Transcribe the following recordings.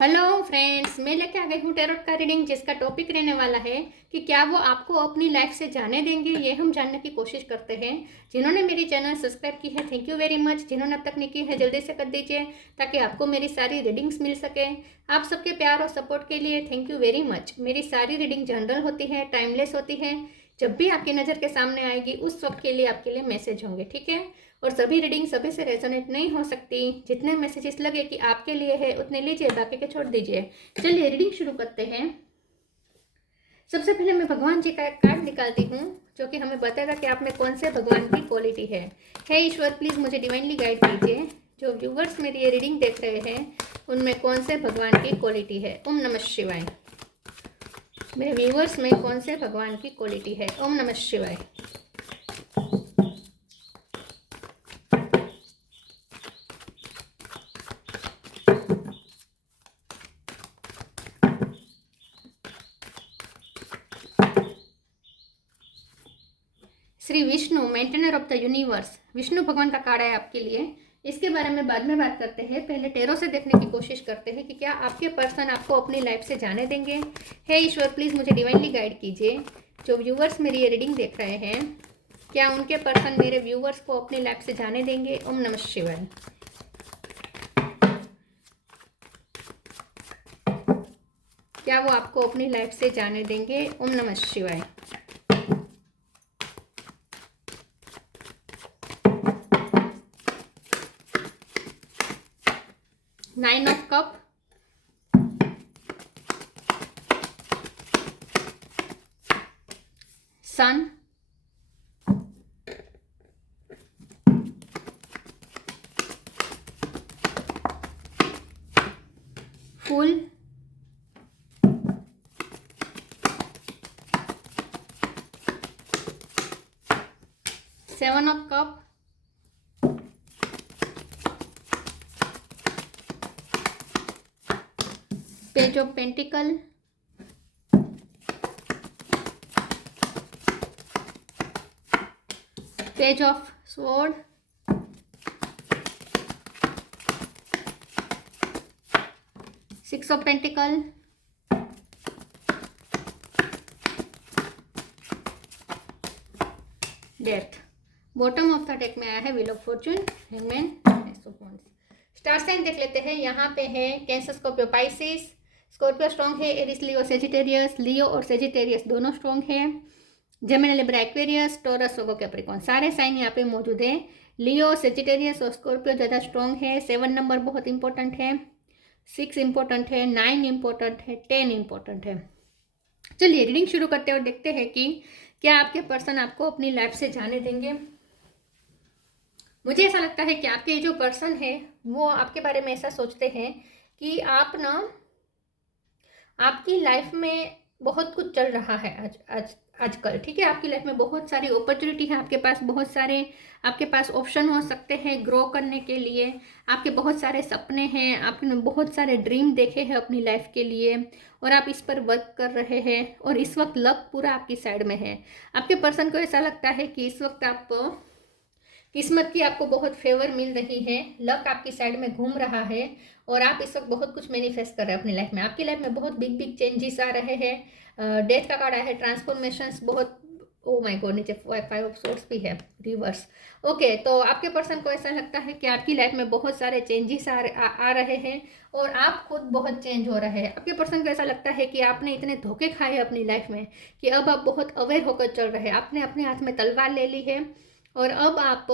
Hello friends, मैं लेके आ गई हूँ टैरोट का रीडिंग, जिसका टॉपिक रहने वाला है कि क्या वो आपको अपनी लाइफ से जाने देंगे। ये हम जानने की कोशिश करते हैं। जिन्होंने मेरी चैनल सब्सक्राइब की है, थैंक यू वेरी मच। जिन्होंने अब तक नहीं की है, जल्दी से कर दीजिए ताकि आपको मेरी सारी रीडिंग्स मिल सके। आप सबके प्यार और सपोर्ट के लिए थैंक यू वेरी मच। मेरी सारी रीडिंग जनरल होती है, टाइमलेस होती है। जब भी आपकी नज़र के सामने आएगी उस वक्त के लिए आपके लिए मैसेज होंगे, ठीक है। और सभी रीडिंग सभी से रेजोनेट नहीं हो सकती। जितने मैसेजेस लगे कि आपके लिए है उतने लीजिए, बाकी के छोड़ दीजिए। चलिए रीडिंग शुरू करते हैं। सबसे पहले मैं भगवान जी का एक कार्ड निकालती हूँ जो कि हमें बताएगा कि आप में कौन से भगवान की क्वालिटी है। हे ईश्वर, प्लीज़ मुझे डिवाइनली गाइड कीजिए। जो व्यूवर्स मेरी ये रीडिंग देख रहे हैं उनमें कौन से भगवान की क्वालिटी है। ओम नमः शिवाय। मेरे व्यूवर्स में कौन से भगवान की क्वालिटी है। ओम नमः शिवाय। Shri Vishnu, maintainer of the universe. Vishnu भगवान का कार्ड है आपके लिए। इसके बारे में बाद में बात करते हैं। पहले टैरो से देखने की कोशिश करते हैं कि क्या आपके पर्सन आपको अपनी लाइफ से जाने देंगे। हे ईश्वर, प्लीज़ मुझे डिवाइनली गाइड कीजिए। जो व्यूवर्स मेरी ये रीडिंग देख रहे हैं, क्या उनके पर्सन मेरे व्यूवर्स को अपनी लाइफ से जाने देंगे। ओम नमः शिवाय। क्या वो आपको अपनी लाइफ से जाने देंगे। ओम नमः शिवाय। Nine of cup, sun, fool, seven of cup, page of pentacle, page of sword, six of pentacle, death. Bottom of the deck में आया है wheel of fortune, hangman, ace of wands. Star sign देख लेते हैं। यहाँ पे है Cancer, Scorpio, Pisces. Scorpio strong है। Aries, Leo, Sagittarius. लियो और सेजिटेरियस दोनों स्ट्रॉन्ग है। Gemini, Libra, Aquarius, Taurus, Virgo, Capricorn, सारे साइन यहाँ पे मौजूद है। लियो, सेजिटेरियस और स्कॉर्पियो ज़्यादा स्ट्रॉन्ग है। 7 नंबर बहुत इंपॉर्टेंट है। 6 इंपॉर्टेंट है। 9 इंपॉर्टेंट है। 10 इंपॉर्टेंट है। चलिए रीडिंग शुरू करते हैं और देखते हैं कि क्या आपके पर्सन आपको अपनी लाइफ से जाने देंगे। मुझे ऐसा लगता है कि आपके जो पर्सन है वो आपके बारे में ऐसा सोचते हैं कि आप ना, आपकी लाइफ में बहुत कुछ चल रहा है आजकल, ठीक है। आपकी लाइफ में बहुत सारी अपॉर्चुनिटी है, आपके पास बहुत सारे, आपके पास ऑप्शन हो सकते हैं ग्रो करने के लिए। आपके बहुत सारे सपने हैं, आपने बहुत सारे ड्रीम देखे हैं अपनी लाइफ के लिए और आप इस पर वर्क कर रहे हैं। और इस वक्त लक पूरा आपकी साइड में है। आपके पर्सन को ऐसा लगता है कि इस वक्त आप, किस्मत की आपको बहुत फेवर मिल रही है, लक आपकी साइड में घूम रहा है और आप इस वक्त बहुत कुछ मैनिफेस्ट कर रहे हैं अपनी लाइफ में। आपकी लाइफ में बहुत बिग बिग चेंजेस आ रहे हैं। डेथ का कार्ड आया है, ट्रांसफॉर्मेशंस बहुत। ओ माय गॉड, नीचे 5 ऑफ सोर्ड्स भी है रिवर्स। ओके, तो आपके पर्सन को ऐसा लगता है कि आपकी लाइफ में बहुत सारे चेंजेस आ रहे हैं और आप खुद बहुत चेंज हो रहे हैं। आपके पर्सन को ऐसा लगता है कि आपने इतने धोखे खाए अपनी लाइफ में कि अब आप बहुत अवेयर होकर चल रहे हैं। आपने अपने हाथ में तलवार ले ली है और अब आप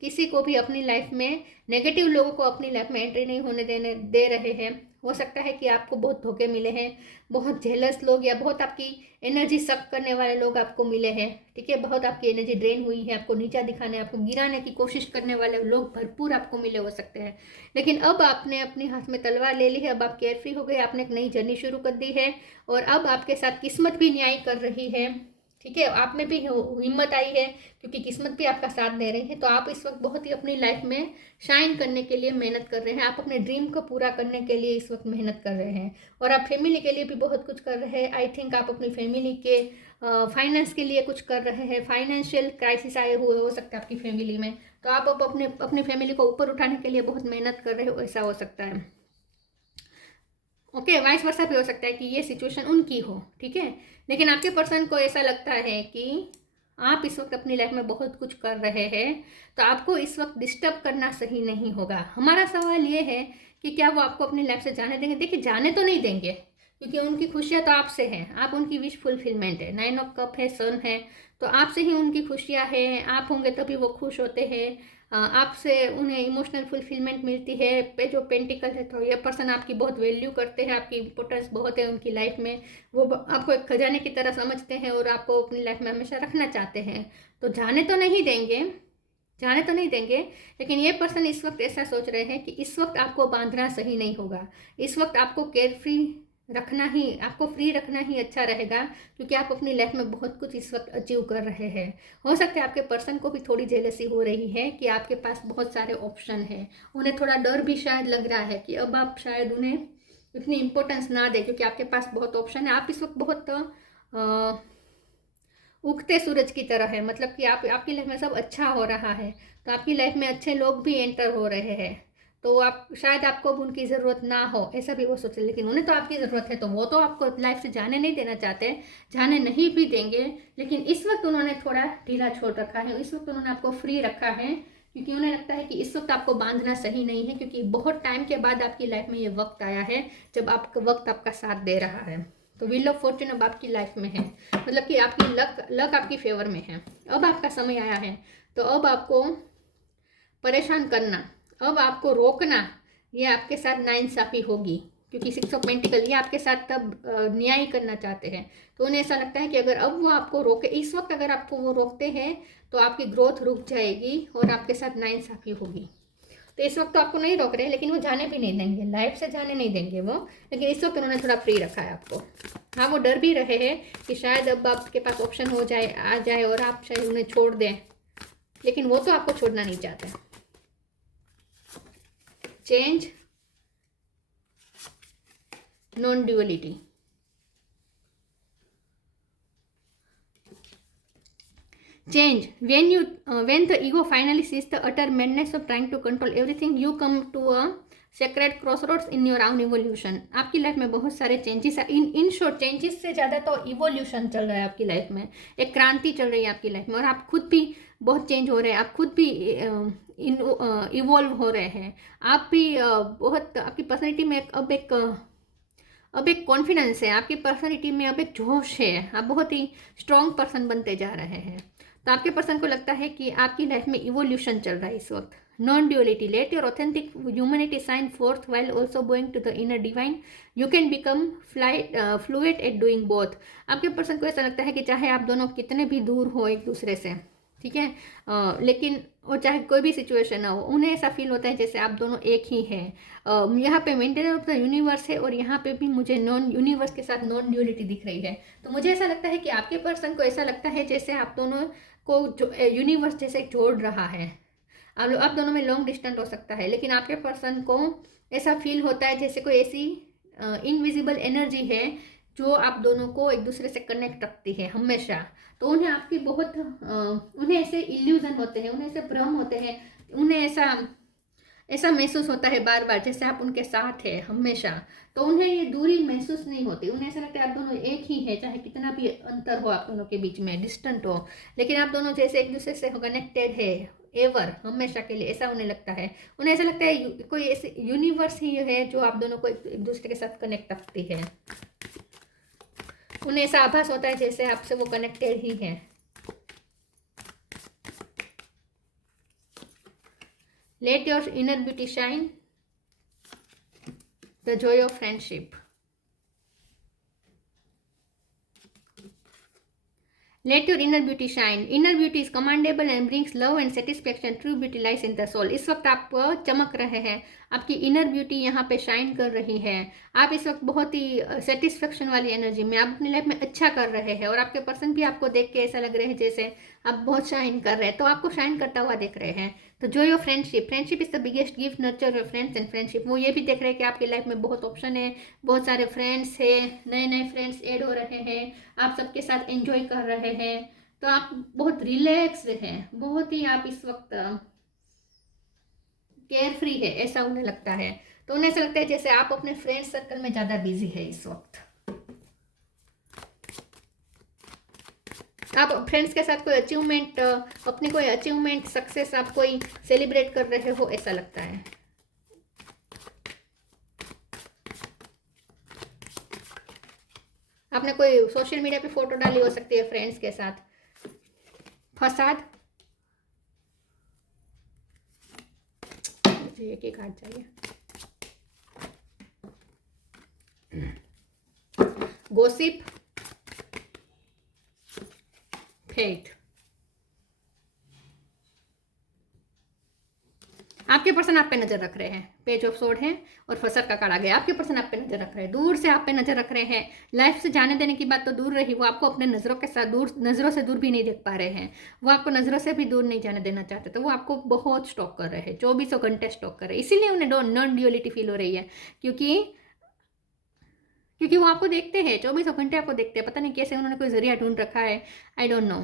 किसी को भी अपनी लाइफ में, नेगेटिव लोगों को अपनी लाइफ में एंट्री नहीं होने दे रहे हैं। हो सकता है कि आपको बहुत धोखे मिले हैं, बहुत जेलस लोग या बहुत आपकी एनर्जी सक करने वाले लोग आपको मिले हैं, ठीक है। बहुत आपकी एनर्जी ड्रेन हुई है, आपको नीचा दिखाने, आपको गिराने की कोशिश करने वाले लोग भरपूर आपको मिले हो सकते हैं। लेकिन अब आपने अपने हाथ में तलवार ले ली है, अब आप केयरफ्री हो गए, आपने एक नई जर्नी शुरू कर दी है और अब आपके साथ किस्मत भी न्याय कर रही है, ठीक है। आप में भी हिम्मत आई है क्योंकि किस्मत भी आपका साथ दे रही है। तो आप इस वक्त बहुत ही अपनी लाइफ में शाइन करने के लिए मेहनत कर रहे हैं। आप अपने ड्रीम को पूरा करने के लिए इस वक्त मेहनत कर रहे हैं और आप फैमिली के लिए भी बहुत कुछ कर रहे हैं। आई थिंक आप अपनी फैमिली के फाइनेंस के लिए कुछ कर रहे हैं। फाइनेंशियल क्राइसिस आए हुए हो सकता है आपकी फैमिली में, तो आप अब अपनी फैमिली को ऊपर उठाने के लिए बहुत मेहनत कर रहे हो, ऐसा हो सकता है। ओके, वाइस वर्सा भी हो सकता है कि ये सिचुएशन उनकी हो, ठीक है। लेकिन आपके पर्सन को ऐसा लगता है कि आप इस वक्त अपनी लाइफ में बहुत कुछ कर रहे हैं, तो आपको इस वक्त डिस्टर्ब करना सही नहीं होगा। हमारा सवाल ये है कि क्या वो आपको अपनी लाइफ से जाने देंगे। देखिए, जाने तो नहीं देंगे, क्योंकि उनकी खुशियाँ तो आपसे हैं, आप उनकी विश फुलफिलमेंट है। 9 ऑफ कप है, सन है, तो आपसे ही उनकी खुशियाँ हैं। आप होंगे तभी वो खुश होते हैं, आपसे उन्हें इमोशनल फुलफिलमेंट मिलती है। पे जो पेंटिकल है, तो ये पर्सन आपकी बहुत वैल्यू करते हैं, आपकी इंपॉर्टेंस बहुत है उनकी लाइफ में। वो आपको एक खजाने की तरह समझते हैं और आपको अपनी लाइफ में हमेशा रखना चाहते हैं। तो जाने तो नहीं देंगे, जाने तो नहीं देंगे, लेकिन ये पर्सन इस वक्त ऐसा सोच रहे हैं कि इस वक्त आपको बांधना सही नहीं होगा। इस वक्त आपको केयर फ्री रखना ही, आपको फ्री रखना ही अच्छा रहेगा, क्योंकि आप अपनी लाइफ में बहुत कुछ इस वक्त अचीव कर रहे हैं। हो सकता है आपके पर्सन को भी थोड़ी जेलसी हो रही है कि आपके पास बहुत सारे ऑप्शन हैं। उन्हें थोड़ा डर भी शायद लग रहा है कि अब आप शायद उन्हें इतनी इम्पोर्टेंस ना दें, क्योंकि आपके पास बहुत ऑप्शन है। आप इस वक्त बहुत उगते सूरज की तरह है, मतलब कि आपकी लाइफ में सब अच्छा हो रहा है, तो आपकी लाइफ में अच्छे लोग भी एंटर हो रहे हैं। तो आप शायद आपको अब उनकी ज़रूरत ना हो, ऐसा भी हो सोचे, लेकिन उन्हें तो आपकी ज़रूरत है, तो वो तो आपको लाइफ से जाने नहीं देना चाहते, जाने नहीं भी देंगे। लेकिन इस वक्त उन्होंने थोड़ा ढीला छोड़ रखा है, इस वक्त उन्होंने आपको फ्री रखा है, क्योंकि उन्हें लगता है कि इस वक्त आपको बांधना सही नहीं है, क्योंकि बहुत टाइम के बाद आपकी लाइफ में ये वक्त आया है जब आपका वक्त आपका साथ दे रहा है। तो व्हील ऑफ फॉर्च्यून अब आपकी लाइफ में है, मतलब कि आपकी लक आपकी फेवर में है। अब आपका समय आया है, तो अब आपको परेशान करना, अब आपको रोकना, ये आपके साथ नाइंसाफ़ी होगी, क्योंकि 6 ऑफ पेंटिकल ये आपके साथ तब न्याय करना चाहते हैं। तो उन्हें ऐसा लगता है कि अगर अब वो आपको रोके, इस वक्त अगर आपको वो रोकते हैं, तो आपकी ग्रोथ रुक जाएगी और आपके साथ नाइंसाफ़ी होगी। तो इस वक्त तो आपको नहीं रोक रहे, लेकिन वो जाने भी नहीं देंगे, लाइफ से जाने नहीं देंगे वो, लेकिन इस वक्त उन्होंने थोड़ा फ्री रखा है आपको। हाँ, वो डर भी रहे हैं कि शायद अब आपके पास ऑप्शन हो जाए, आ जाए और आप शायद उन्हें छोड़ दें, लेकिन वो तो आपको छोड़ना नहीं चाहते। Change, non duality. Change. When the ego finally sees the utter madness of trying to control everything, you come to a sacred crossroads in your own evolution. आपकी लाइफ में बहुत सारे चेंजेस है, इन शॉर्ट चेंजेस से ज़्यादा तो evolution चल रहा है आपकी लाइफ में, एक क्रांति चल रही है आपकी लाइफ में, और आप खुद भी बहुत चेंज हो रहे हैं, आप खुद भी इवॉल्व हो रहे हैं, आप भी बहुत, आपकी पर्सनैलिटी में अब एक कॉन्फिडेंस है, आपकी पर्सनैलिटी में अब एक जोश है, आप बहुत ही स्ट्रॉन्ग पर्सन बनते जा रहे हैं। तो आपके पर्सन को लगता है कि आपकी लाइफ में इवोल्यूशन चल रहा है इस वक्त। Non duality, let your authentic humanity shine forth while also going to the inner divine, you can become fluent at doing both. आपके पर्सन को ऐसा लगता है कि चाहे आप दोनों कितने भी दूर हो एक दूसरे से, ठीक है, लेकिन और चाहे कोई भी सिचुएशन हो, उन्हें ऐसा फील होता है जैसे आप दोनों एक ही हैं। यहाँ पे मेंटेनर ऑफ द यूनिवर्स है, और यहाँ पे भी मुझे नॉन यूनिवर्स के साथ नॉन ड्यूअलिटी दिख रही है। तो मुझे ऐसा लगता है कि आपके पर्सन को ऐसा लगता है जैसे आप दोनों को यूनिवर्स जैसे जोड़ रहा है। आप दोनों में लॉन्ग डिस्टेंस हो सकता है, लेकिन आपके पर्सन को ऐसा फील होता है जैसे कोई ऐसी इनविजिबल एनर्जी है जो आप दोनों को एक दूसरे से कनेक्ट रखती है हमेशा। तो उन्हें आपकी बहुत उन्हें ऐसे इल्यूजन होते हैं, उन्हें ऐसे भ्रम होते हैं, उन्हें ऐसा महसूस होता है बार बार जैसे आप उनके साथ है हमेशा। तो उन्हें ये दूरी महसूस नहीं होती, उन्हें ऐसा लगता है आप दोनों एक ही है, चाहे कितना भी अंतर हो आप दोनों के बीच में, डिस्टेंट हो, लेकिन आप दोनों जैसे एक दूसरे से कनेक्टेड है एवर, हमेशा के लिए, ऐसा उन्हें लगता है। उन्हें ऐसा लगता है कोई ऐसे यूनिवर्स ही है जो आप दोनों को एक दूसरे के साथ कनेक्ट रखती है। उन्हें ऐसा आभास होता है जैसे आपसे वो कनेक्टेड ही है। Let your inner beauty shine, the joy of friendship. Let your inner beauty shine. Inner beauty is commendable and brings love and satisfaction. True beauty lies in the soul. इस वक्त आप चमक रहे हैं, आपकी इनर ब्यूटी यहाँ पे shine कर रही है। आप इस वक्त बहुत ही सेटिस्फेक्शन वाली एनर्जी में, आप अपनी लाइफ में अच्छा कर रहे हैं, और आपके पर्सन भी आपको देख के ऐसा लग रहे हैं जैसे आप बहुत शाइन कर रहे हैं, तो आपको शाइन करता हुआ देख रहे हैं। तो Joy of friendship, friendship is the biggest gift, nurture your friends and friendship. वो ये भी देख रहे हैं कि आपकी लाइफ में बहुत ऑप्शन है, बहुत सारे फ्रेंड्स है, नए नए फ्रेंड्स ऐड हो रहे हैं, आप सबके साथ एंजॉय कर रहे हैं। तो आप बहुत रिलैक्स्ड हैं, बहुत ही आप इस वक्त केयर फ्री है, ऐसा उन्हें लगता है। तो उन्हें ऐसा लगता है जैसे आप अपने फ्रेंड सर्कल में ज़्यादा बिजी है इस वक्त। आप फ्रेंड्स के साथ कोई अचीवमेंट, अपनी कोई अचीवमेंट सक्सेस आप कोई सेलिब्रेट कर रहे हो, ऐसा लगता है। आपने कोई सोशल मीडिया पे फोटो डाली हो सकती है फ्रेंड्स के साथ। फसाद, एक ही कार्ड चाहिए। Gossip, faith. आपके पर्सन आप पे नजर रख रहे हैं, पेज ऑफ सोर्ड है और फसर का कार्ड आ गया। आपके पर्सन आप पे नजर रख रहे हैं, दूर से आप पे नजर रख रहे हैं। लाइफ से जाने देने की बात तो दूर रही, वो आपको अपने नजरों के साथ दूर, नजरों से दूर भी नहीं देख पा रहे हैं। वो आपको नजरों से भी दूर नहीं जाने देना चाहते, तो वो आपको बहुत स्टॉक कर रहे हैं, 24 घंटे स्टॉक कर रहे हैं। इसीलिए उन्हें नॉन ड्यूअलिटी फील हो रही है, क्योंकि वो आपको देखते हैं, 24 घंटे आपको देखते हैं। पता नहीं कैसे उन्होंने कोई जरिया ढूंढ रखा है, आई डोंट नो।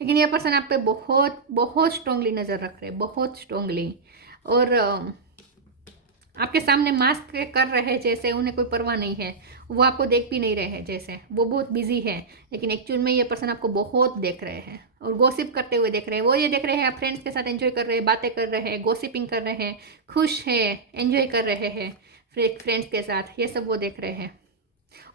लेकिन ये पर्सन आप पे बहुत बहुत स्ट्रांगली नज़र रख रहे हैं, बहुत स्ट्रांगली। और आपके सामने मास्क कर रहे हैं जैसे उन्हें कोई परवाह नहीं है, वो आपको देख भी नहीं रहे हैं जैसे वो बहुत बिजी है। लेकिन एक्चुअल में ये पर्सन आपको बहुत देख रहे हैं और गॉसिप करते हुए देख रहे हैं। वो ये देख रहे हैं आप फ्रेंड्स के साथ एंजॉय कर रहे हैं, बातें कर रहे हैं, गॉसिपिंग कर रहे हैं, खुश है, एंजॉय कर रहे हैं फ्रेंड्स के साथ, ये सब वो देख रहे हैं।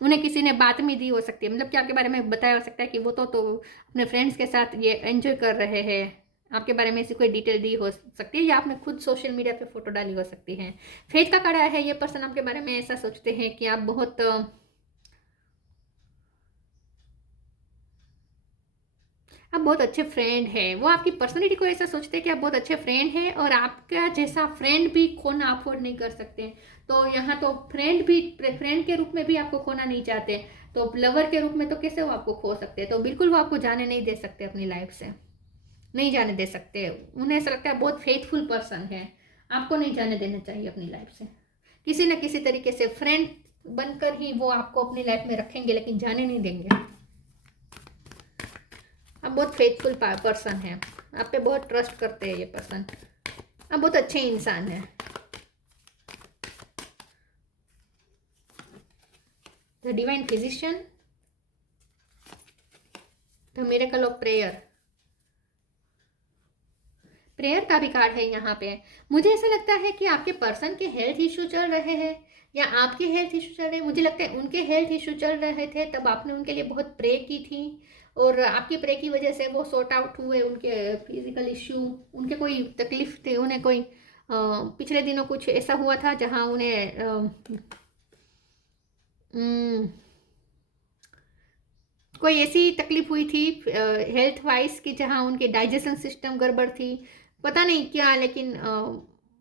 उन्हें किसी ने बात में दी हो सकती है, मतलब कि आपके बारे में बताया हो सकता है कि वो तो अपने फ्रेंड्स के साथ ये एंजॉय कर रहे हैं। आपके बारे में ऐसी कोई डिटेल दी हो सकती है या आपने खुद सोशल मीडिया पे फोटो डाली हो सकती है। फेथ का कार्ड है, ये पर्सन आपके बारे में ऐसा सोचते हैं कि आप बहुत अच्छे फ्रेंड हैं। वो आपकी पर्सनैलिटी को ऐसा सोचते हैं कि आप बहुत अच्छे फ्रेंड हैं और आपका जैसा फ्रेंड भी खोना अफोर्ड नहीं कर सकते। तो यहाँ तो फ्रेंड के रूप में भी आपको खोना नहीं चाहते, तो लवर के रूप में तो कैसे वो आपको खो सकते हैं। तो बिल्कुल वो आपको जाने नहीं दे सकते, अपनी लाइफ से नहीं जाने दे सकते। उन्हें ऐसा लगता है बहुत फेथफुल पर्सन है, आपको नहीं जाने देना चाहिए अपनी लाइफ से। किसी न किसी तरीके से फ्रेंड बनकर ही वो आपको अपनी लाइफ में रखेंगे, लेकिन जाने नहीं देंगे। आप बहुत फेथफुल पर्सन है, आप पे बहुत ट्रस्ट करते हैं ये पर्सन, आप बहुत अच्छे इंसान हैं। The divine physician, the miracle of prayer. Prayer का भी कार्ड है यहाँ पे। मुझे ऐसा लगता है कि आपके पर्सन के हेल्थ इश्यू चल रहे हैं या आपके हेल्थ इश्यू चल रहे हैं। मुझे लगता है उनके हेल्थ इश्यू चल रहे थे, तब आपने उनके लिए बहुत प्रे की थी और आपकी प्रे की वजह से वो सॉर्ट आउट हुए, उनके फिजिकल इश्यू, उनके कोई तकलीफ थे, उन्हें कोई पिछले दिनों कुछ ऐसा हुआ था जहाँ उन्हें कोई ऐसी तकलीफ हुई थी हेल्थ वाइज कि जहाँ उनके डाइजेशन सिस्टम गड़बड़ थी, पता नहीं क्या, लेकिन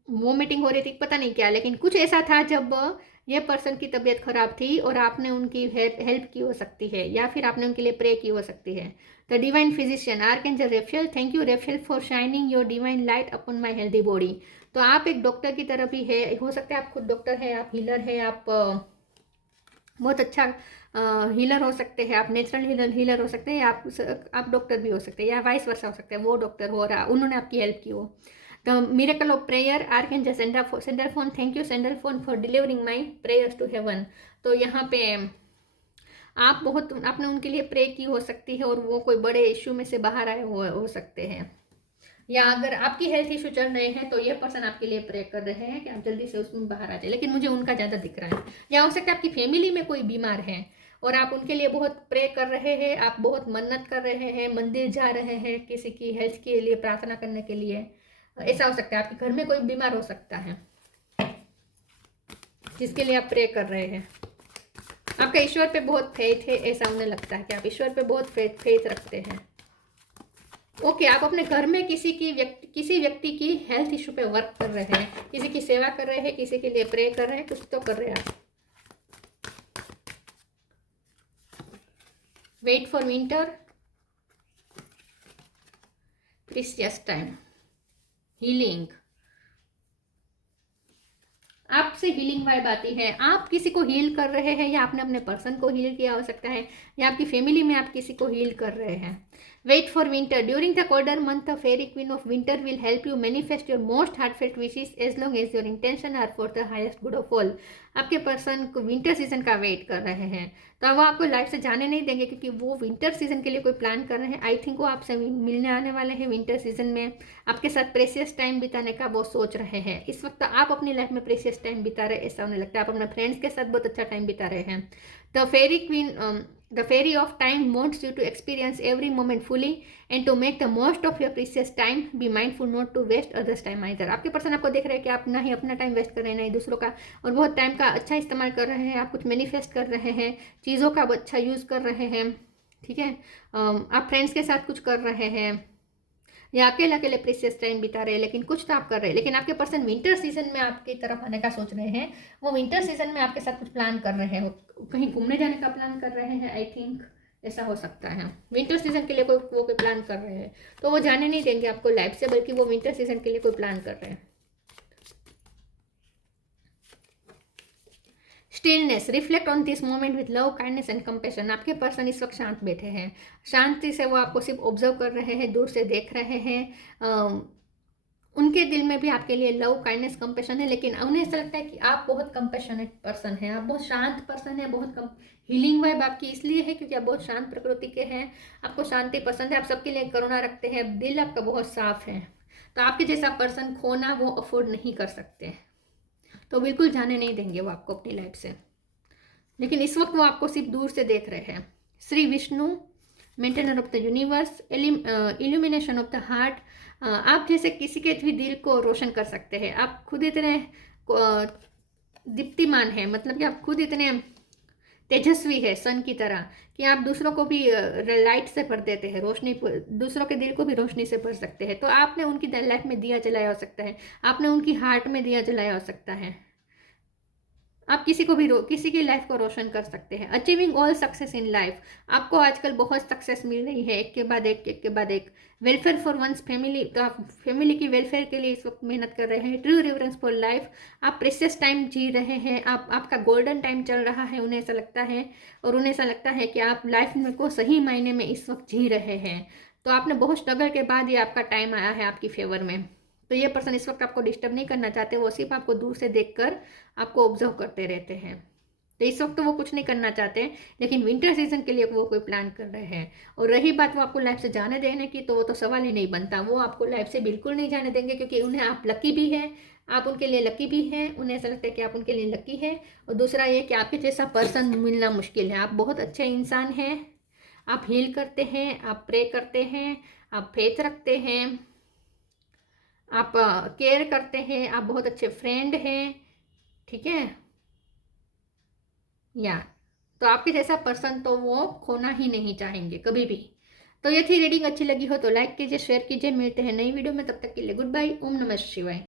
वोमिटिंग हो रही थी, पता नहीं क्या, लेकिन कुछ ऐसा था जब ये पर्सन की तबीयत खराब थी और आपने उनकी हेल्प की हो सकती है या फिर आपने उनके लिए प्रे की हो सकती है। The divine physician, archangel रेफेल, thank you रेफेल for shining your divine light upon my healthy body. तो आप एक डॉक्टर की तरह भी है, हो सकता है आप खुद डॉक्टर है, आप हीलर है, आप बहुत अच्छा हीलर हो सकते हैं, आप नेचुरल हीलर हो सकते हैं, आप डॉक्टर भी हो सकते हैं या वाइस वर्सा हो सकता है, वो डॉक्टर हो रहा, उन्होंने आपकी हेल्प की हो। The miracle of prayer, archangel Sandalphon, thank you Sandalphon for delivering my prayers to heaven. तो यहाँ पे आपने उनके लिए प्रे की हो सकती है और वो कोई बड़े इश्यू में से बाहर आए हो सकते हैं। या अगर आपकी हेल्थ इशू चल रहे हैं तो ये पर्सन आपके लिए प्रे कर रहे हैं कि आप जल्दी से उसमें बाहर आ जाए, लेकिन मुझे उनका ज़्यादा दिख रहा है। या हो सकता है आपकी फैमिली में कोई बीमार है और आप उनके लिए बहुत प्रे कर रहे हैं, आप बहुत मन्नत कर रहे हैं, मंदिर जा रहे हैं किसी की हेल्थ के लिए प्रार्थना करने के लिए। ऐसा हो सकता है आपके घर में कोई बीमार हो सकता है जिसके लिए आप प्रे कर रहे हैं। आपका ईश्वर पे बहुत फेथ है, ऐसा उन्हें लगता है कि आप ईश्वर पे बहुत फेथ रखते हैं। ओके, आप अपने घर में किसी व्यक्ति की हेल्थ इशू पे वर्क कर रहे हैं, किसी की सेवा कर रहे हैं, किसी के लिए प्रे कर रहे हैं, कुछ तो कर रहे हैं आप। Wait for winter, precious time, healing. आपसे हीलिंग वाइब आती है, आप किसी को हील कर रहे हैं या आपने अपने पर्सन को हील किया हो सकता है या आपकी फैमिली में आप किसी को हील कर रहे हैं। Wait for winter. During the colder month, the fairy queen of winter will help you manifest your most heartfelt wishes as long as your intention are for the highest good of all. आपके person को winter season का wait कर रहे हैं, तो वो आपको life से जाने नहीं देंगे क्योंकि वो विंटर सीजन के लिए कोई प्लान कर रहे हैं। आई थिंक वो आपसे मिलने आने वाले हैं विंटर सीजन में, आपके साथ प्रेशियस टाइम बिताने का वो सोच रहे हैं। इस वक्त आप अपनी लाइफ में प्रेशियस टाइम बिता रहे, ऐसा उन्हें लगता है। आप अपने फ्रेंड्स के साथ बहुत अच्छा टाइम बिता रहे हैं। The fairy queen The fairy of time wants you to experience every moment fully and to make the most of your precious time. Be mindful not to waste others' time either. आपके person आपको देख रहे हैं कि आप ना ही अपना time waste कर रहे हैं ना ही दूसरों का, और बहुत टाइम का अच्छा इस्तेमाल कर रहे हैं। आप कुछ मैनिफेस्ट कर रहे हैं, चीज़ों का अच्छा यूज़ कर रहे हैं, ठीक है। आप फ्रेंड्स के साथ कुछ कर रहे हैं या अकेले अकेले प्रीशियस टाइम बिता रहे हैं, लेकिन कुछ तो आप कर रहे हैं। लेकिन आपके पर्सन विंटर सीजन में आपकी तरफ आने का सोच रहे हैं। वो विंटर सीजन में आपके साथ कुछ प्लान कर रहे हैं, कहीं घूमने जाने का प्लान कर रहे हैं। आई थिंक ऐसा हो सकता है, विंटर सीजन के लिए कोई प्लान कर रहे हैं, तो वो जाने नहीं देंगे आपको लाइफ से, बल्कि वो विंटर सीजन के लिए कोई प्लान कर रहे हैं। Stillness, reflect on this moment with love, kindness and compassion. आपके पर्सन इस वक्त शांत बैठे हैं, शांति से वो आपको सिर्फ ऑब्जर्व कर रहे हैं, दूर से देख रहे हैं। उनके दिल में भी आपके लिए लव, काइंडनेस, कंपैशन है, लेकिन उन्हें ऐसा लगता है कि आप बहुत कंपैशनेट पर्सन हैं, आप बहुत शांत पर्सन हैं। बहुत हीलिंग वाइब आपकी इसलिए है क्योंकि आप बहुत शांत प्रकृति के हैं, आपको शांति पसंद है, आप सबके लिए करुणा रखते हैं, दिल आपका बहुत साफ है। तो आपके जैसा पर्सन खोना वो अफोर्ड नहीं कर सकते, तो बिल्कुल जाने नहीं देंगे वो आपको अपनी लाइफ से। लेकिन इस वक्त वो आपको सिर्फ दूर से देख रहे हैं। Shri Vishnu, maintainer of the universe, illumination of the heart. आप जैसे किसी के भी दिल को रोशन कर सकते हैं। आप खुद इतने दीप्तिमान हैं, मतलब कि आप खुद इतने तेजस्वी है सन की तरह कि आप दूसरों को भी लाइट से भर देते हैं, रोशनी, दूसरों के दिल को भी रोशनी से भर सकते हैं। तो आपने उनकी लाइफ में दिया जलाया हो सकता है, आपने उनकी हार्ट में दिया जलाया हो सकता है। आप किसी को भी किसी की लाइफ को रोशन कर सकते हैं। Achieving all success in life, आपको आजकल बहुत सक्सेस मिल रही है, एक के बाद एक, एक के बाद एक। वेलफेयर फॉर वंस फैमिली, तो आप फैमिली की वेलफेयर के लिए इस वक्त मेहनत कर रहे हैं। ट्रू रिवरेंस फॉर लाइफ, आप प्रेशियस टाइम जी रहे हैं, आपका गोल्डन टाइम चल रहा है, उन्हें ऐसा लगता है, और उन्हें ऐसा लगता है कि आप लाइफ में को सही मायने में इस वक्त जी रहे हैं। तो आपने बहुत स्ट्रगल के बाद ये आपका टाइम आया है आपकी फेवर में। तो ये पर्सन इस वक्त आपको डिस्टर्ब नहीं करना चाहते, वो सिर्फ आपको दूर से देखकर आपको ऑब्जर्व करते रहते हैं। तो इस वक्त तो वो कुछ नहीं करना चाहते, लेकिन विंटर सीजन के लिए वो कोई प्लान कर रहे हैं। और रही बात वो आपको लाइफ से जाने देने की, तो वो तो सवाल ही नहीं बनता। वो आपको लाइफ से बिल्कुल नहीं जाने देंगे, क्योंकि उन्हें आप लकी भी हैं, आप उनके लिए लकी भी हैं, उन्हें ऐसा लगता है कि आप उनके लिए लकी है। और दूसरा ये कि आपके जैसा पर्सन मिलना मुश्किल है। आप बहुत अच्छे इंसान हैं, आप हील करते हैं, आप प्रे करते हैं, आप फेथ रखते हैं, आप केयर करते हैं, आप बहुत अच्छे फ्रेंड हैं, ठीक है। या तो आपके जैसा पर्सन तो वो खोना ही नहीं चाहेंगे कभी भी। तो ये थी रीडिंग, अच्छी लगी हो तो लाइक कीजिए, शेयर कीजिए। मिलते हैं नई वीडियो में, तब तक के लिए गुड बाय। ओम नमः शिवाय।